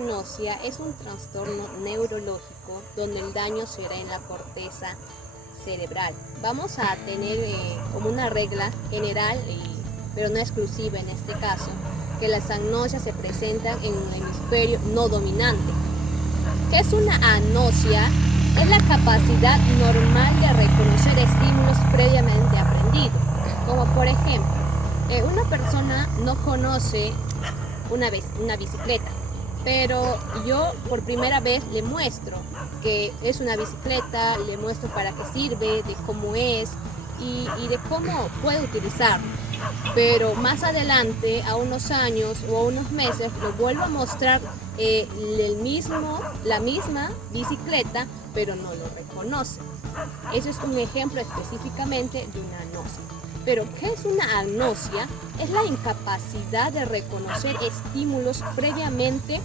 agnosia es un trastorno neurológico donde el daño se da en la corteza cerebral. Vamos a tener como una regla general, pero no exclusiva en este caso, que las agnosias se presentan en un hemisferio no dominante. ¿Qué es una agnosia? Es la capacidad normal de reconocer estímulos previamente aprendidos, como por ejemplo, una persona no conoce una bicicleta, pero yo por primera vez le muestro que es una bicicleta, le muestro para qué sirve, de cómo es y de cómo puede utilizarlo. Pero más adelante, a unos años o a unos meses, lo vuelvo a mostrar la misma bicicleta, pero no lo reconoce. Eso es un ejemplo específicamente de una agnosia. Pero, ¿qué es una agnosia? Es la incapacidad de reconocer estímulos previamente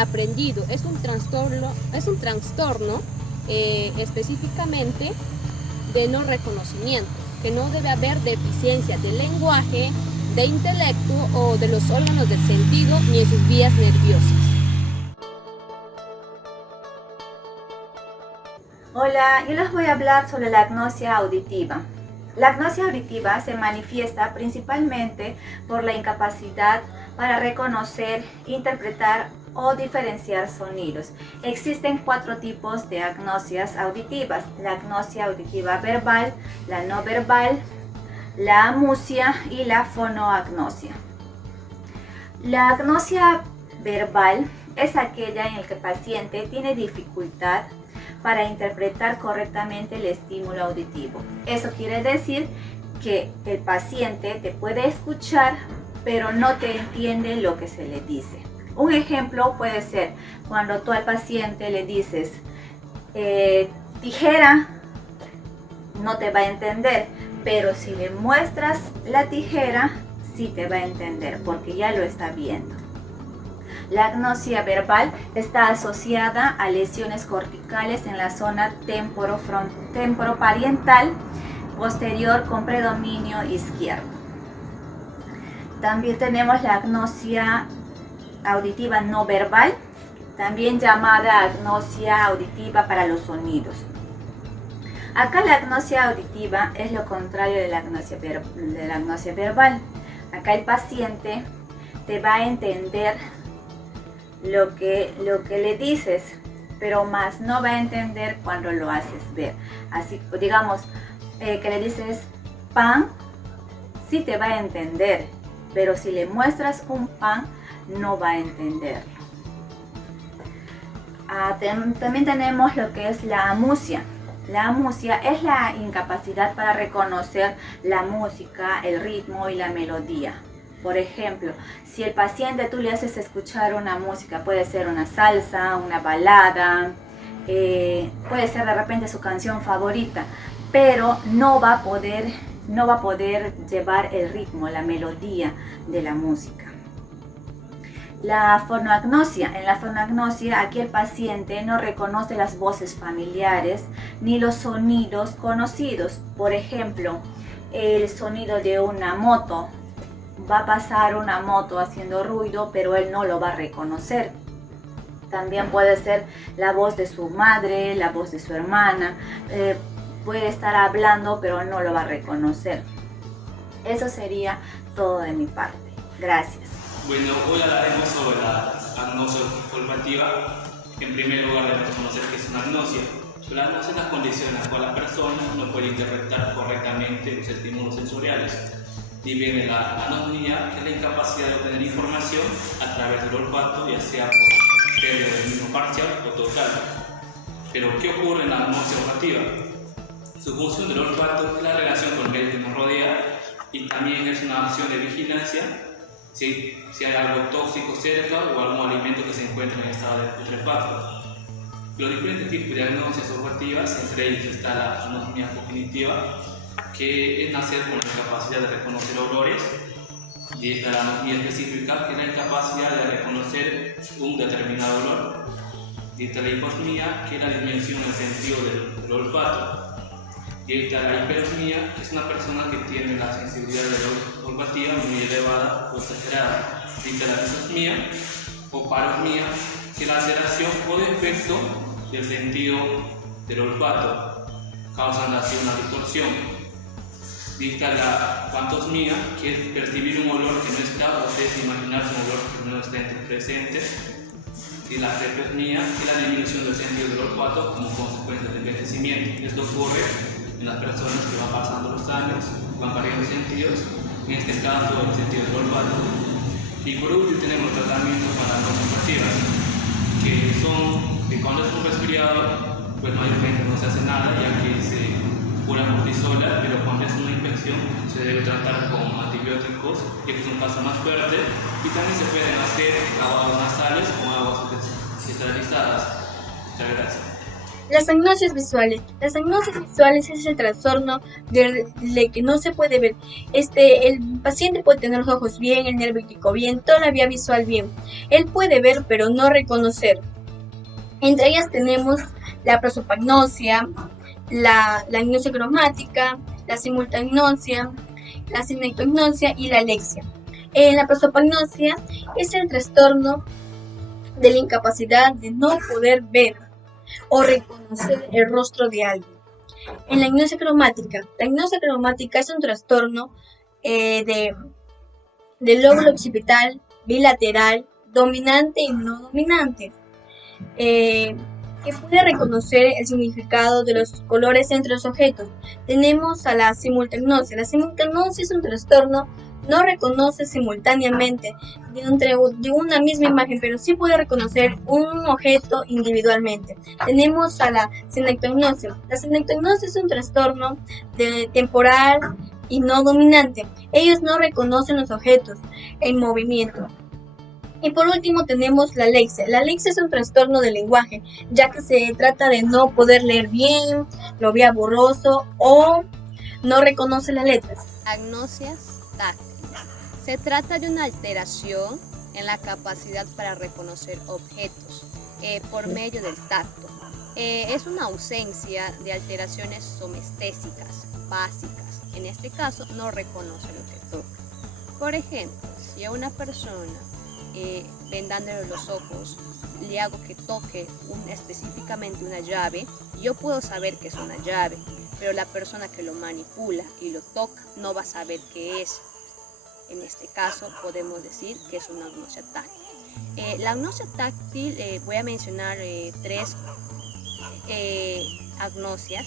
aprendidos. Es un trastorno específicamente de no reconocimiento, que no debe haber deficiencia de lenguaje, de intelecto o de los órganos del sentido ni en sus vías nerviosas. Hola, yo les voy a hablar sobre la agnosia auditiva. La agnosia auditiva se manifiesta principalmente por la incapacidad para reconocer, interpretar o diferenciar sonidos. Existen 4 tipos de agnosias auditivas: la agnosia auditiva verbal, la no verbal, la amusia y la fonoagnosia. La agnosia verbal es aquella en la que el paciente tiene dificultad para interpretar correctamente el estímulo auditivo. Eso quiere decir que el paciente te puede escuchar, pero no te entiende lo que se le dice. Un ejemplo puede ser cuando tú al paciente le dices tijera, no te va a entender, pero si le muestras la tijera, sí te va a entender porque ya lo está viendo. La agnosia verbal está asociada a lesiones corticales en la zona temporoparietal posterior con predominio izquierdo. También tenemos la agnosia auditiva no verbal, también llamada agnosia auditiva para los sonidos. Acá la agnosia auditiva es lo contrario de la agnosia verbal. Acá el paciente te va a entender lo que le dices, pero más no va a entender cuando lo haces ver. Así, digamos, que le dices pan, sí te va a entender, pero si le muestras un pan, no va a entenderlo. También tenemos lo que es la amusia. La amusia es la incapacidad para reconocer la música, el ritmo y la melodía. Por ejemplo, si el paciente tú le haces escuchar una música, puede ser una salsa, una balada, puede ser de repente su canción favorita, pero no va a poder llevar el ritmo, la melodía de la música. La fonoagnosia. En la fonoagnosia, aquí el paciente no reconoce las voces familiares ni los sonidos conocidos. Por ejemplo, el sonido de una moto. Va a pasar una moto haciendo ruido, pero él no lo va a reconocer. También puede ser la voz de su madre, la voz de su hermana. Puede estar hablando, pero no lo va a reconocer. Eso sería todo de mi parte. Gracias. Bueno, hoy hablaremos sobre la agnosia olfativa. En primer lugar, debemos conocer qué es una agnosia. La agnosia es la condición en la cual la persona no puede interpretar correctamente los estímulos sensoriales. Y viene la anosmia, que es la incapacidad de obtener información a través del olfato, ya sea por pérdida del mismo parcial o total. Pero, ¿qué ocurre en la agnosia olfativa? Su función del olfato es la relación con el medio que nos rodea y también es una acción de vigilancia si hay algo tóxico cerca o algún alimento que se encuentra en estado de putrefacto. Los diferentes tipos de agnosias olfativas, entre ellos está la anosmia cognitiva, que es nacer con la incapacidad de reconocer olores, y está la anosmia específica, que es la incapacidad de reconocer un determinado olor, y está la hiposmia, que es la disminución del sentido del olfato, y está la hiperosmia, que es una persona que tiene la sensibilidad olfativa muy elevada o exagerada, y está la disosmia, o parosmia, que es la alteración o defecto del sentido del olfato, causando así una distorsión. Vista la pantosmia, que es percibir un olor que no está, o sea, imaginarse un olor que no está presente. Y la trepresmia, que es la disminución del sentido del olfato como consecuencia del envejecimiento. Esto ocurre en las personas que van pasando los años, van perdiendo sentidos, en este caso el sentido del olfato. Y por último tenemos tratamientos para no invasivas, que son que cuando es un resfriado, pues mayormente no se hace nada, ya que se cura cortisona, pero cuando es una infección se debe tratar con antibióticos, que es un caso más fuerte, y también se pueden hacer lavados nasales con aguas centralizadas. Muchas gracias. Las agnosias visuales. Las agnosias visuales es el trastorno de que no se puede ver. El paciente puede tener los ojos bien, el nervio óptico bien, toda la vía visual bien. Él puede ver pero no reconocer. Entre ellas tenemos la prosopagnosia, la agnosia cromática, la simultagnosia, la sinectognosia y la alexia. La prosopagnosia es el trastorno de la incapacidad de no poder ver o reconocer el rostro de alguien. En la agnosia cromática es un trastorno del lóbulo occipital, bilateral, dominante y no dominante, que puede reconocer el significado de los colores entre los objetos. Tenemos a la simultagnosia. La simultagnosia es un trastorno, no reconoce simultáneamente de una misma imagen, pero sí puede reconocer un objeto individualmente. Tenemos a la sinectognosia. La sinectognosia es un trastorno temporal y no dominante. Ellos no reconocen los objetos en movimiento. Y por último tenemos la alexia. La alexia es un trastorno del lenguaje, ya que se trata de no poder leer bien, lo vea borroso o no reconoce las letras. Agnosias táctiles. Se trata de una alteración en la capacidad para reconocer objetos por medio del tacto. Es una ausencia de alteraciones somestésicas básicas. En este caso, no reconoce lo que toca. Por ejemplo, si a una persona vendándole los ojos le hago que toque específicamente una llave, yo puedo saber que es una llave, pero la persona que lo manipula y lo toca no va a saber qué es. En este caso podemos decir que es una agnosia táctil. La agnosia táctil, voy a mencionar tres agnosias.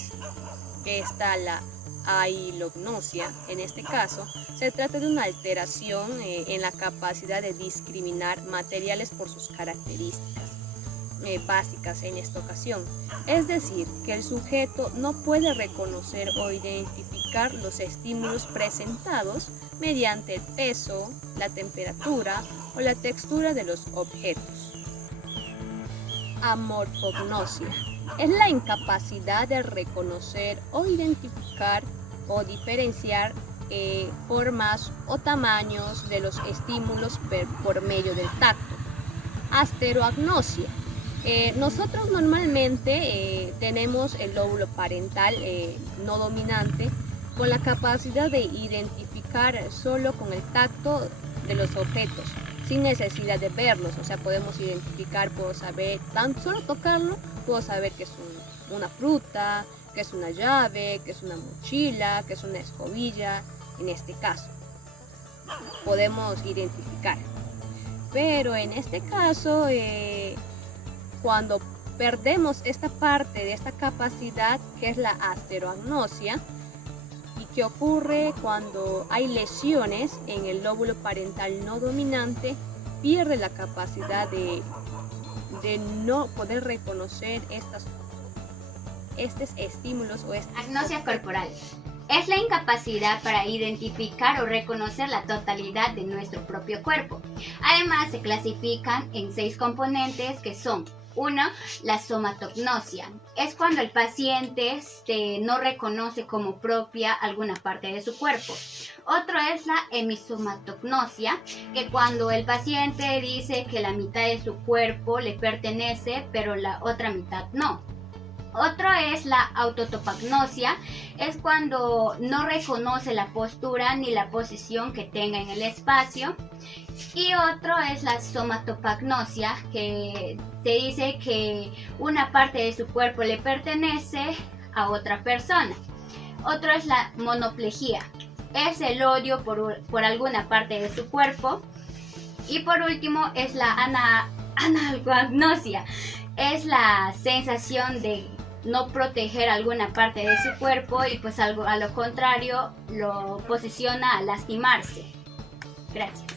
Está la ailognosia. En este caso se trata de una alteración en la capacidad de discriminar materiales por sus características básicas en esta ocasión. Es decir, que el sujeto no puede reconocer o identificar los estímulos presentados mediante el peso, la temperatura o la textura de los objetos. Amorfognosia. Es la incapacidad de reconocer o identificar o diferenciar formas o tamaños de los estímulos por medio del tacto. Asteroagnosia. Nosotros normalmente tenemos el lóbulo parental no dominante con la capacidad de identificar solo con el tacto de los objetos, sin necesidad de verlos. O sea, podemos identificar, puedo saber, tan solo tocarlo, puedo saber que es una fruta, que es una llave, que es una mochila, que es una escobilla. En este caso, podemos identificar. Pero en este caso, cuando perdemos esta parte de esta capacidad, que es la asteroagnosia, y que ocurre cuando hay lesiones en el lóbulo parental no dominante, pierde la capacidad de no poder reconocer estos estímulos o estas Agnosias corporales. Es la incapacidad para identificar o reconocer la totalidad de nuestro propio cuerpo. Además, se clasifican en 6 componentes que son: 1. La somatognosia. Es cuando el paciente no reconoce como propia alguna parte de su cuerpo. Otro es la hemisomatognosia, que cuando el paciente dice que la mitad de su cuerpo le pertenece, pero la otra mitad no. Otro es la autotopagnosia, es cuando no reconoce la postura ni la posición que tenga en el espacio. Y otro es la somatopagnosia, que se dice que una parte de su cuerpo le pertenece a otra persona. Otro es la monoplejía, es el odio por alguna parte de su cuerpo. Y por último es la analgognosia, es la sensación de no proteger alguna parte de su cuerpo y pues algo a lo contrario lo posiciona a lastimarse. Gracias.